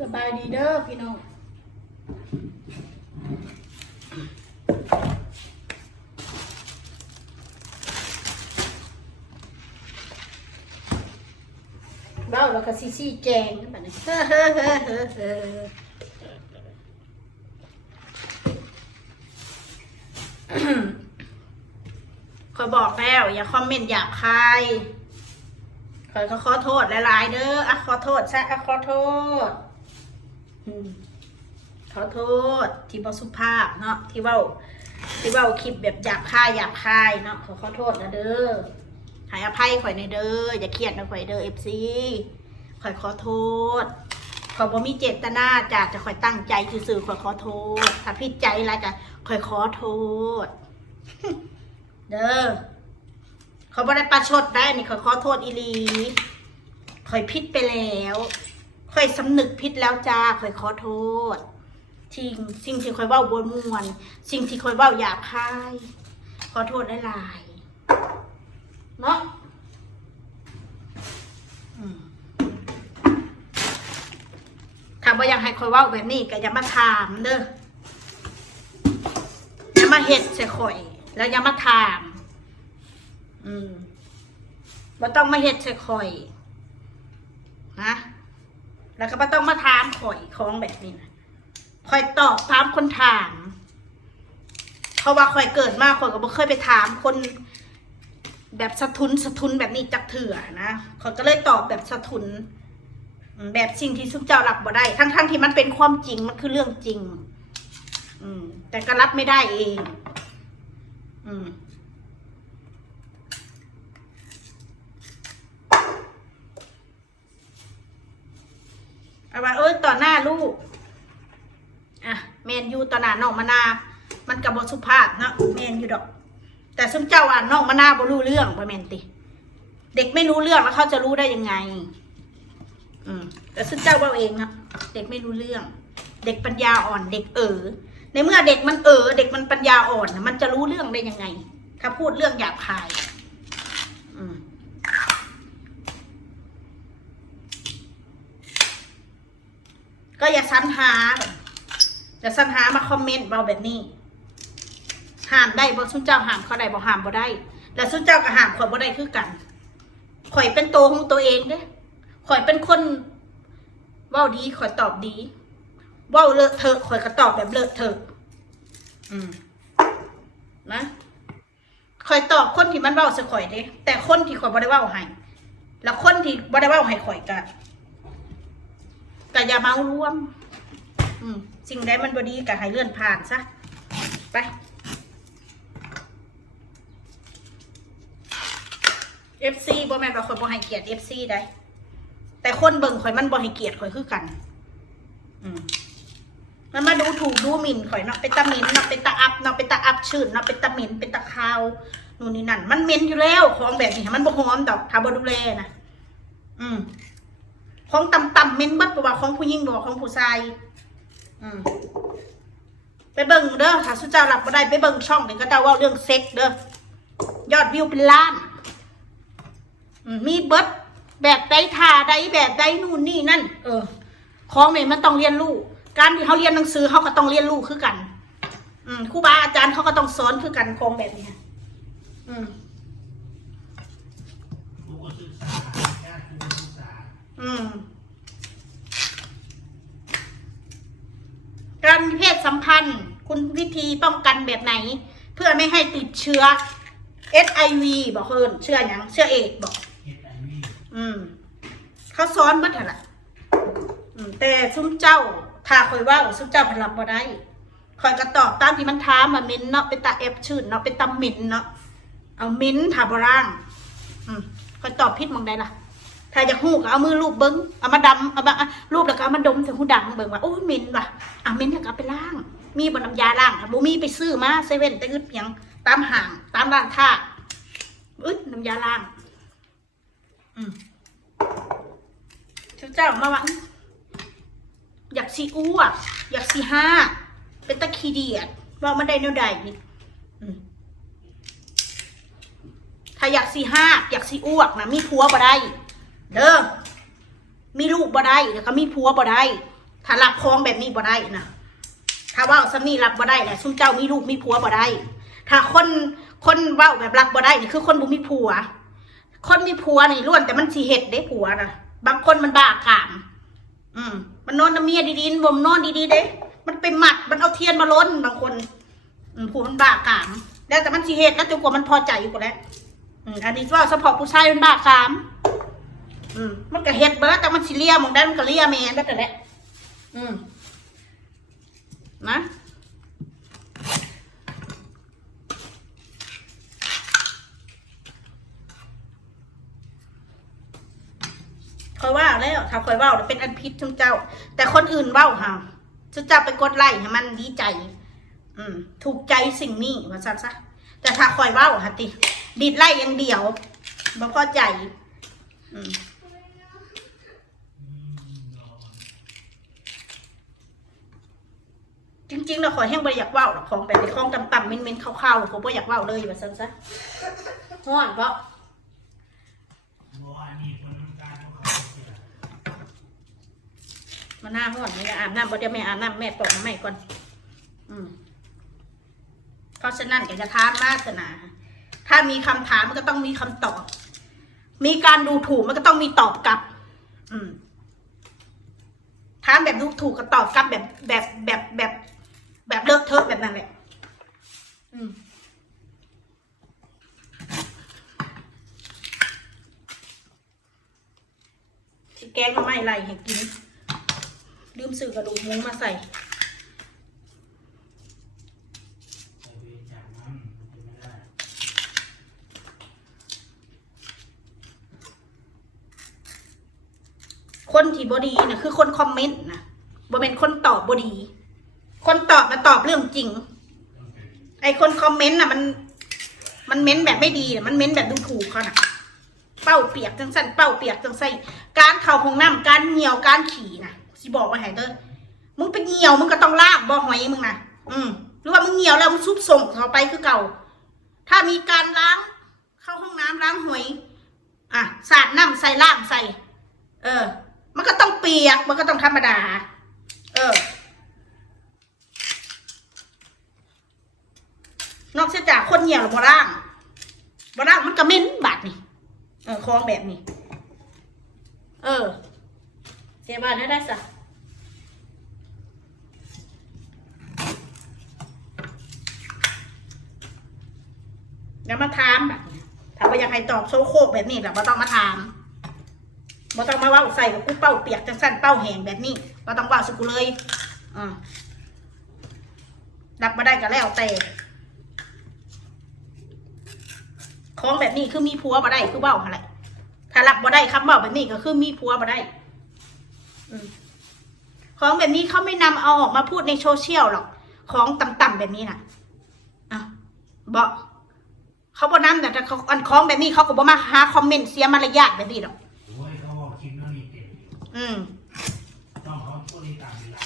สบายดีเด้อพี่น้องเบ้าแล้วก็ซี่แจงแบบนี้ขอบอกแล้วอย่าคอมเมนต์หยาบคายขอโทษหลายๆเด้อขอโทษซะขอโทษขอโทษที่บ่สุภาพเนาะที่เว้าคลิปแบบหยาบคายเนาะขอโทษนะเด้อให้อภัยข่อยในเด้ออย่าเครียดนะข่อยเด้อ FC ข่อยขอโทษข่อยบ่มีเจตนาจะข่อยตั้งใจซื่อๆข่อยขอโทษถ้าผิดใจอะไรก็ข่อยขอโทษเด้อข่อยบ่ได้ประชดได้นี่ข่อยขอโทษอีหลีข่อยผิดไปแล้วข่อยสำนึกผิดแล้วจ้าข่อยขอโทษสิ่งที่ข่อยเว้าบ่ม่วนสิ่งที่ข่อยเว้าหยาบคายขอโทษหลายๆเนาะถ้าบ่อยากให้ข่อยเว้าแบบนี้ก็อย่ามาถามเด้ออย่ามาเฮ็ดใส่ข่อยแล้วอย่ามาถามบ่ต้องมาเฮ็ดใส่ข่อยนะแล้วก็บ่ต้องมาถามข่อยของแบบนี้นะข่อยตอบถามคนถามเพราะว่าข่อยเกิดมาข่อยก็บ่เคยไปถามคนแบบสะทุนแบบนี้จักเถื่อนะข่อยก็เลยตอบแบบสะทุนแบบสิ่งที่ซุปเจ้ารับบ่ได้ทั้งที่มันเป็นความจริงมันคือเรื่องจริงแต่ก็รับไม่ได้เองเอาว่าต่อหน้าลูกแมนยูต่อหน้าน้องมะนาวมันกับบทสุภาพเนาะแมนยูดอกแต่ซุปเจ้าน้องมะนาวบ่รู้เรื่องบ่แมนติเด็กไม่รู้เรื่องแล้วเขาจะรู้ได้ยังไงแต่ซุปเจ้าว่าเองนะเด็กไม่รู้เรื่องเด็กปัญญาอ่อนเด็กในเมื่อเด็กมันเด็กมันปัญญาอ่อนมันจะรู้เรื่องได้ยังไงถ้าพูดเรื่องหยาบคายก็อย่าสรรหามาคอมเมนต์เราแบบนี้ห้ามได้บ่ซุนเจ้าห้ามเขาได้บ่ห้ามบ่ได้แล้วซุนเจ้าก็ห้ามข่อยบ่ได้คือกันข่อยเป็นตัวของตัวเองเด้ข่อยเป็นคนเว้าดีข่อยตอบดีเว้าเลอะเทอะข่อยก็ตอบแบบเลอะเทอะนะข่อยตอบคนที่มันเว้าใส่ข่อยเด้แต่คนที่ข่อยบ่ได้เว้าให้แล้วคนที่บ่ได้เว้าให้ข่อยก็อย่าเมารวมสิ่งใดมันบดีก็ให้เลื่อนผ่านซะไปFC บ่แม่นว่าข่อยบ่ให้เกียรติ FC ได้แต่คนเบิ่งข่อยมันบ่ให้เกียรติข่อยคือกันมันมาดูถูกดูหมิ่นข่อยเนาะเป็นตะหมิ่นเนาะเป็นตะอับเนาะเป็นตะอับชื่นเนาะเป็นตะหมิ่นเป็นตะคาวนู่นนี่นั่นมันเหม็นอยู่แล้วของแบบนี้มันบ่หอมดอกถ้าบ่ดูแลนะของต่ำๆเหม็นเบิดบ่ว่าของผู้หญิงบ่ว่าของผู้ชายไปเบิ่งเด้อถ้าสุเจ้าหลับบ่ได้ไปเบิ่งช่องนี่ก็เจ้าว่าเรื่องเซ็กเด้อยอดวิวเป็นล้านมีเบิดแบบใดท่าใดแบบใดนู่นนี่นั่นของนี่มันต้องเรียนรู้การที่เขาเรียนหนังสือเขาก็ต้องเรียนรู้คือกันครูบาอาจารย์เขาก็ต้องสอนคือกันของแบบนี้การมีเพศสัมพันธ์คุณวิธีป้องกันแบบไหนเพื่อไม่ให้ติดเชื้อ HIV บอกเพิ่นเชื้อหยังเชื้อเอดบอกเขาสอนมาเถอะล่ะแต่ซุ้มเจ้าถ้าคอยว่าซุ้มเจ้าพลับบ่ได้คอยกระตอบตามที่มันท้ามามินเนาะเป็นตาเอฟชื่นเนาะเป็นตามินเนาะเอามินถาบร่างคอยตอบพิษมองได้ล่ะถ้าอยากหูก็เอามือลูบเบิ้งเอามาดำเอามาลูบแล้วก็เอามาดมใส่หูดังเบิ่งว่าโอ้มินว่ะมินแล้วก็เอาไปล้างมีบนน้ำยาล้างบ่มีไปซื้อมาเซเว่นแต่อึดเพียงตามห่างตามร้านค้าน้ำยาล้างเจ้ามาว่าอยากซีอ้วกอยากซีห้าเป็นตะขี้เดียดว่ามันได้แนวใดนี่ถ้าอยากซีห้าอยากซีอ้วกนะมีผัวบ่ได้เด้อมีลูกบ่ได้แล้วก็มีผัวบ่ได้ ถ้ารับคองแบบนี้บ่ได้นะถ้าเว้าสามีรับบ่ได้แหละซุ่มเจ้ามีลูกมีผัวบ่ได้ ถ้าคนเว้าแบบรับบ่ได้นี่คือคนบ่มีผัวคนมีผัวนี่ล้วนแต่มันสิเฮ็ดได้ผัวนะบางคนมันบ้ากามมันนอนน้ำเมียดีๆบ่มนอนดีๆเด้มันไปหมัดมันเอาเทียนมาล้นบางคนผัวมันบ้ากามแล้วแต่มันสิเฮ็ดแล้วจนกว่ามันพอใจอยู่กว่าแล้วอันนี้ว่าเฉพาะผู้ชายมันบ้ากามมันก็เฮ็ดไปแล้วแต่มันสิเลียมองได้มันก็เลียแม่นแต่แหละนะคอยว่าแล้วถ้าคอยว่าเป็นอันพิษชุมเจ้าแต่คนอื่นว่าค่ะชุมเจ้าไปกดไลค์ให้มันดีใจถูกใจสิ่งนี้ว่าซะแต่ถ้าคอยว่าค่ะติดีดไล่อย่างเดียวบ่พอใจจริงๆเราขอแห้งบริอยากว่าวหรอกของแบบในคลองต่ำๆเม้นๆข้าวๆผมบ่อยากว่าวเลยว่าซะฮ้อนเพราะมาหน้าห้อนนี่อาบน้ำบ่เดี๋ยวแม่อาบน้ำแม่ปอกน้ำแม่ก่อนเพราะฉะนั้นแกจะถามมาสนาถ้ามีคำถามมันก็ต้องมีคำตอบมีการดูถูกมันก็ต้องมีตอบกลับถามแบบดูถูกก็ตอบกลับแบบเลิกเทอะแบบนั้นแหละที่แกงมาไม่ไรให้กินลืมซื้อกระดูกหมูมาใส่คนที่บดีนะคือคนคอมเมนต์นะบ่เป็นคนตอบบดีคนตอบมาตอบเรื่องจริงไอคนคอมเมนต์น่ะมันเม้นแบบไม่ดีมันเม้นแบบดูถูกเขาน่ะเป้าเปียกจังสั้นเป้าเปียกจังไส้การเข่าห้องน้ำการเหี่ยวการขี่นะสิบอกว่าไงเด้อมึงไปเหี่ยวมึงก็ต้องลากบ่หอยมึงนะหรือว่ามึงเหี่ยวแล้วมึงซุบส่งเขาไปคือเก่าถ้ามีการล้างเข้าห้องน้ำล้างหอยสาดน้ำใส่ล่างใส่มันก็ต้องเปียกมันก็ต้องธรรมดานอกจากคนเหี่ยวหรือบ่ล่างมันก็เหม็นบาดนี่คลองแบบนี้เสียบ้านได้สักอย่ามาถามแบบนี้ถ้าว่าอยากให้ตอบโซโคกแบบนี้แบบว่าต้องมาถามบ่ต้องมาว่าใส่กับกูเป้าเปียกจังสั้นเป้าแห้งแบบนี้บ่ต้องว่าสุกูเลยรับมาได้ก็แล้วแต่ของแบบนี้คือมีผัวมาได้คือเบ้าอะไรถ้ารับมาได้คำเบ้าแบบนี้ก็คือมีผัวมาได้ของแบบนี้เขาไม่นำเอาออกมาพูดในโซเชียลหรอกของต่ำๆแบบนี้นะบอกเขาบอกน้ำแต่เขาอันของแบบนี้เขาก็บอกมาหาคอมเมนต์เสียมารยาทแบบนี้หรอกต้องเขาพูดตามเวลา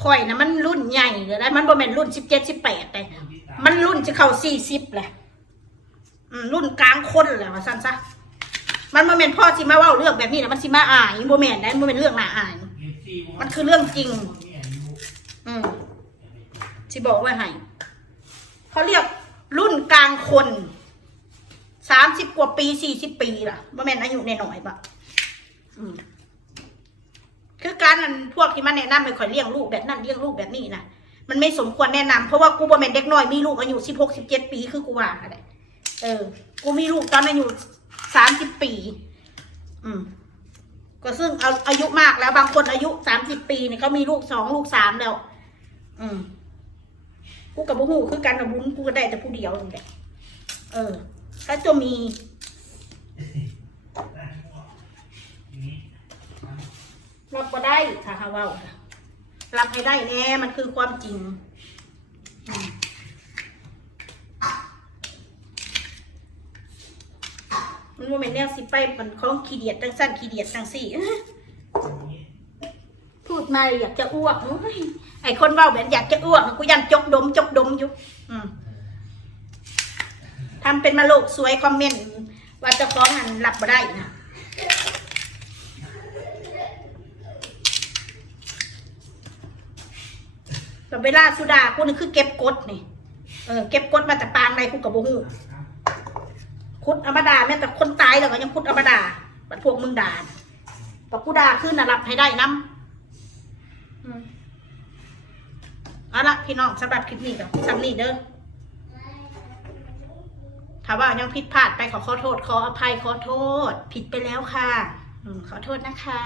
ข่อยนะมันรุ่นใหญ่เลยได้มันบ่แม่นรุ่น17-18เลยมันรุ่นจะเข้า40แหละรุ่นกลางคนแหละว่าสั้นซะมันบ่แม่นพ่อสิมาเว้าเรื่องแบบนี้นะมันสิมาอายบ่แม่นได้บ่แม่นเรื่องน่าอายมันคือเรื่องจริงสิบอกไว้ให้เขาเรียกรุ่นกลางคน30 กว่าปี40 ปีล่ะบ่แม่นอายุน้อยๆบะคือการนั้นพวกที่มาแนะนำไม่ค่อยเลี้ยงลูกแบบนั้นเลี้ยงลูกแบบนี้นะมันไม่สมควรแนะนำเพราะว่ากูบ่แม่นเด็กน้อยมีลูกอายุ16-17 ปีคือกูว่าอะไรกูมีลูกตอนอายุ30 ปีก็ซึ่งอายุมากแล้วบางคนอายุ30 ปีเนี่ยเขามีลูก2 ลูก 3แล้วกูกับบุหูคือกันกับบุญกูก็ได้แต่ผู้เดียวนั่นแหละถ้าจะมีรับก็ได้ถ้าเขาว่ารับให้ได้แน่มันคือความจริงมันว่าเป็นแนวสิไปมันคล้องขี้เดียดตั้งสั้นขี้เดียดตั้งสี่พูดมาอยากจะอ้วกไอ้คนเว้าแบบอยากจะอ้วกกูยันจกดมอยู่ทำเป็นมาโลกสวยคอมเมนต์ว่าจะฟ้องอันรับมาได้นะ กับเวลาสุดากูนี่คือเก็บกดนี่เก็บกดมาจากปางใดกูกับโบหูคุดอมดาแม้แต่คนตายแล้วก็ยังคุดอมดาบัดพวกมึงด่าแต่กูด่าขึ้นนะรับให้ได้น้ำเอาละพี่น้องสำหรับคลิปนี้กับสำนีเด้อถ้าว่ายังผิดพลาดไปขอโทษขออภัยขอโทษผิดไปแล้วค่ะขอโทษนะคะ